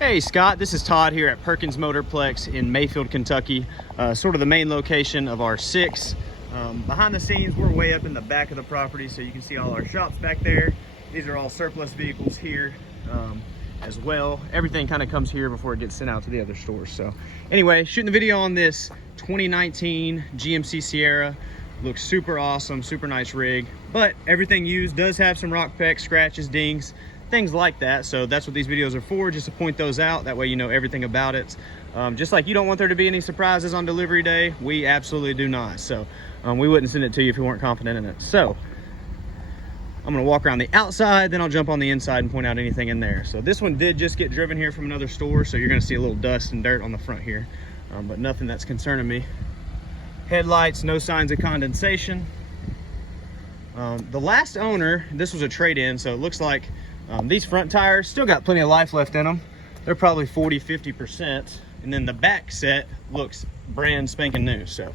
Hey Scott, this is Todd here at Perkins Motorplex in Mayfield, Kentucky, sort of the main location of our 6. Behind the scenes, we're way up in the back of the property, so you can see all our shops back there. These are all surplus vehicles here as well. Everything kind of comes here before it gets sent out to the other stores. So anyway, shooting the video on this 2019 GMC Sierra. Looks super awesome, super nice rig, but everything used does have some rock pecks, scratches, dings, things like that. So that's what these videos are for, just to point those out. That way you know everything about it. Just like you don't want there to be any surprises on delivery day, we absolutely do not. So we wouldn't send it to you if you weren't confident in it. So I'm gonna walk around the outside, then I'll jump on the inside and point out anything in there. So this one did just get driven here from another store, so you're gonna see a little dust and dirt on the front here, but nothing that's concerning me. Headlights, no signs of condensation. The last owner, this was a trade-in, so it looks like these front tires still got plenty of life left in them. They're probably 40–50%, and then the back set looks brand spanking new, so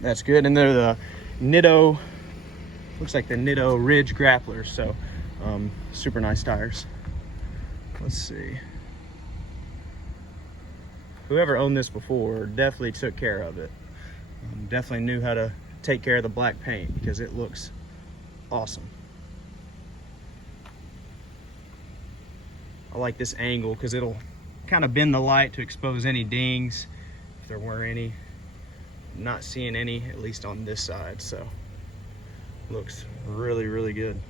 that's good. And they're the Nitto, looks like the Nitto Ridge grapplers, so super nice tires. Let's see, whoever owned this before definitely took care of it. Definitely knew how to take care of the black paint, because it looks awesome. I like this angle because it'll kind of bend the light to expose any dings, if there were any. I'm not seeing any, at least on this side, so looks really, really good.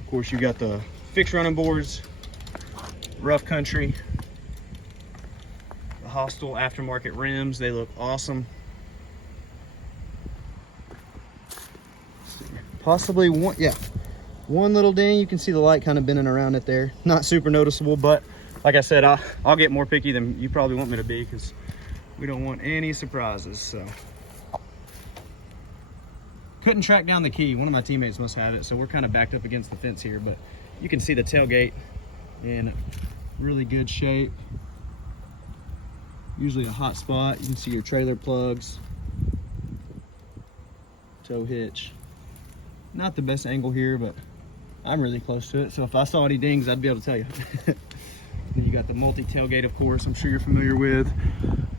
Of course, you got the fixed running boards, rough country, the Hostile aftermarket rims. They look awesome. Possibly one little ding. You can see the light kind of bending around it there. Not super noticeable, but like I said, I'll get more picky than you probably want me to be, because we don't want any surprises. So couldn't track down the key. One of my teammates must have it, so we're kind of backed up against the fence here, but you can see the tailgate in really good shape. Usually a hot spot. You can see your trailer plugs, tow hitch. Not the best angle here, but I'm really close to it, so if I saw any dings, I'd be able to tell you. Then you got the multi-tailgate, of course, I'm sure you're familiar with.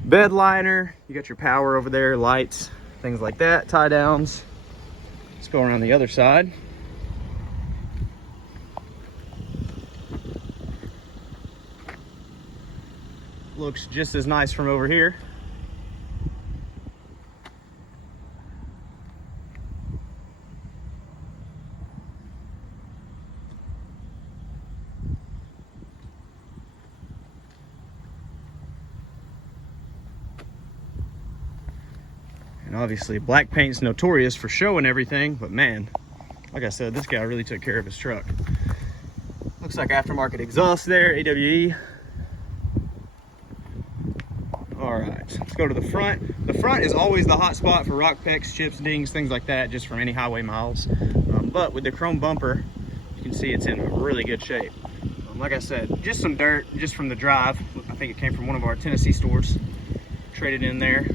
Bed liner, you got your power over there, lights, things like that, tie downs. Let's go around the other side. Looks just as nice from over here. And obviously black paint's notorious for showing everything, but man, like I said, this guy really took care of his truck. Looks like aftermarket exhaust there, AWE. All right, let's go to the front. The front is always the hot spot for rock pecks, chips, dings, things like that, just from any highway miles. But with the chrome bumper, you can see it's in really good shape. Like I said, just some dirt just from the drive. I think it came from one of our Tennessee stores. Traded in there.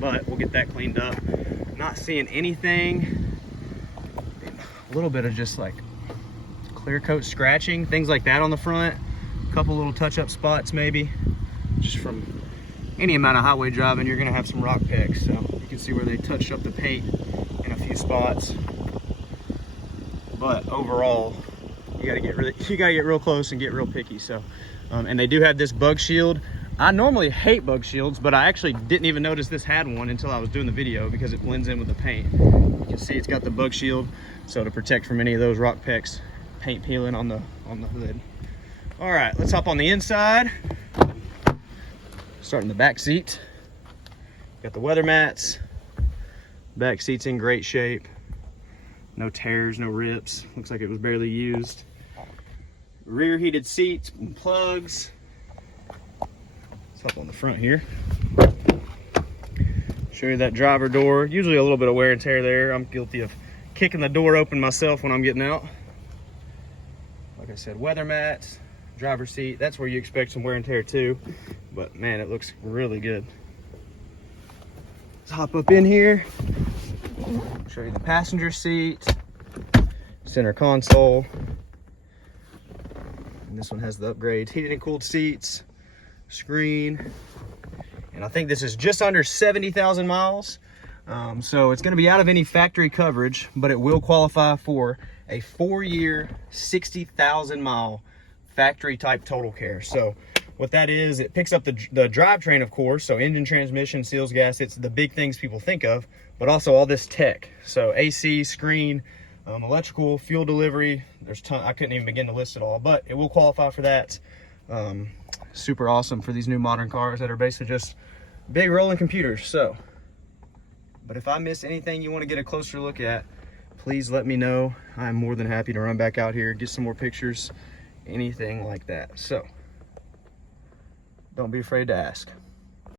But we'll get that cleaned up. Not seeing anything. A little bit of just like clear coat scratching, things like that on the front. A couple little touch-up spots maybe. Just from any amount of highway driving, you're gonna have some rock pecks. So you can see where they touched up the paint in a few spots. But overall, you gotta get real close and get real picky. So, and they do have this bug shield. I normally hate bug shields, but I actually didn't even notice this had one until I was doing the video, because it blends in with the paint. You can see it's got the bug shield, so to protect from any of those rock pecks, paint peeling on the hood. All right, let's hop on the inside. Starting the back seat. Got the weather mats. Back seat's in great shape. No tears, no rips. Looks like it was barely used. Rear heated seats and plugs. Let's hop on the front here. Show you that driver door. Usually a little bit of wear and tear there. I'm guilty of kicking the door open myself when I'm getting out. Like I said, weather mats, driver's seat. That's where you expect some wear and tear too. But man, it looks really good. Let's hop up in here. Show you the passenger seat, center console. this one has the upgrades, heated and cooled seats, screen, and I think this is just under 70,000 miles. So it's going to be out of any factory coverage, but it will qualify for a 4-year, 60,000 mile factory type total care. So what that is, it picks up the drivetrain, of course, so engine, transmission, seals, gas, it's the big things people think of, but also all this tech. So AC, screen, electrical, fuel delivery, there's I couldn't even begin to list it all, but it will qualify for that. Super awesome for these new modern cars that are basically just big rolling computers. So, but if I miss anything you want to get a closer look at, please let me know. I'm more than happy to run back out here, get some more pictures, anything like that. So don't be afraid to ask.